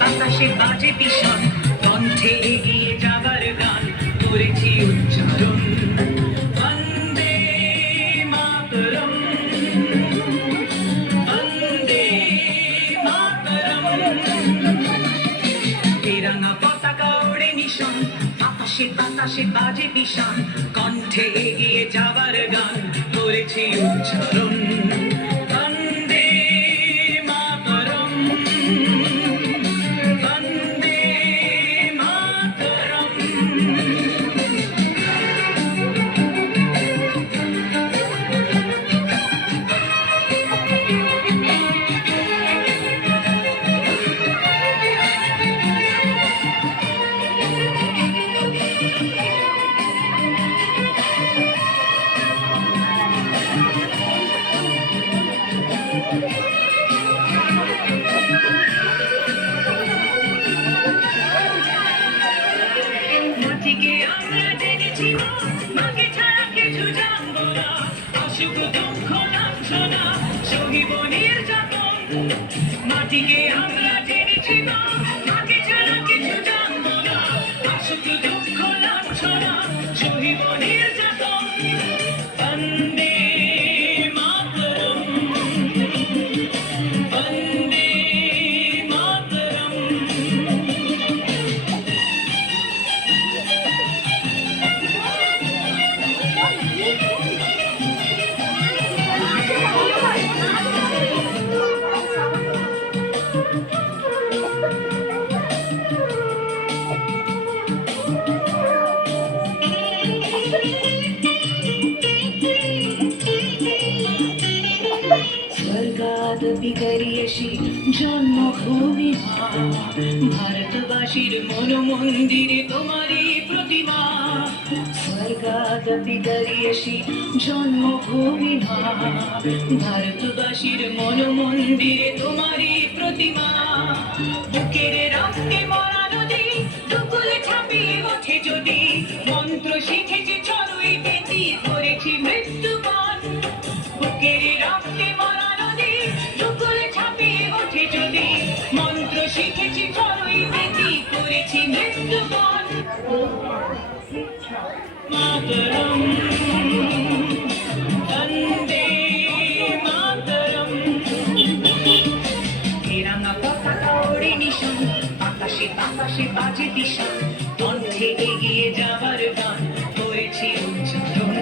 বাতাসে বাজে ভীষণ, কণ্ঠে এগিয়ে যাবার গান করেছি উচ্চারণ। বন্দে মাতরম, বন্দে মাতরম। তেরাঙা পতাকা ওড়ে মিশন, বাতাসে বাতাসে বাজে ভীষণ, কণ্ঠে এগিয়ে যাবার গান করেছি উচ্চারণ। বন্দে মাতরম, বন্দে মাতরম। মাটিকে আমরা জেনেছি মা, মাকে ছাড়া কিছু জানবো না। অসুখ দুঃখ লাঞ্ছনা সহিব নির্যাতন। মাটিকে আমরা জেনেছি মা, মাকে ছাড়া কিছু জানবো না। অসুখ দুঃখ লাঞ্ছনা সহিব নির্যাতন। বন্দে মাতরম, বন্দে মাতরম। স্বর্গাদপি করিয়সি জন্মভূমি মা, ভারতবাসীর মন মন্দিরে তোমারই প্রতিমা। স্বর্গাদপি করিয়সি জন্মভূমি মা, ভারতবাসীর মন মন্দিরে তোমারই প্রতিমা। বুকের রক্তে মরা নদী দুকুলে ছাপিয়ে ওঠে যদি, মন্ত্র শিখেছি চড়ুই বেতি করেছি মৃত্যুবরণ। বুকের রক্তে মরা নদী দুকুলে ছাপিয়ে ওঠে যদি, মন্ত্র শিখেছি চড়ুই বেতি করেছি মৃত্যুবরণ। মাতরম, বন্দে মাতরম। তেরাঙা পতাকা ওড়ে নিশান, বাতাসে বাতাসে বাজে ভীষণ, কণ্ঠে এগিয়ে যাবার গান করেছি উচ্চারণ।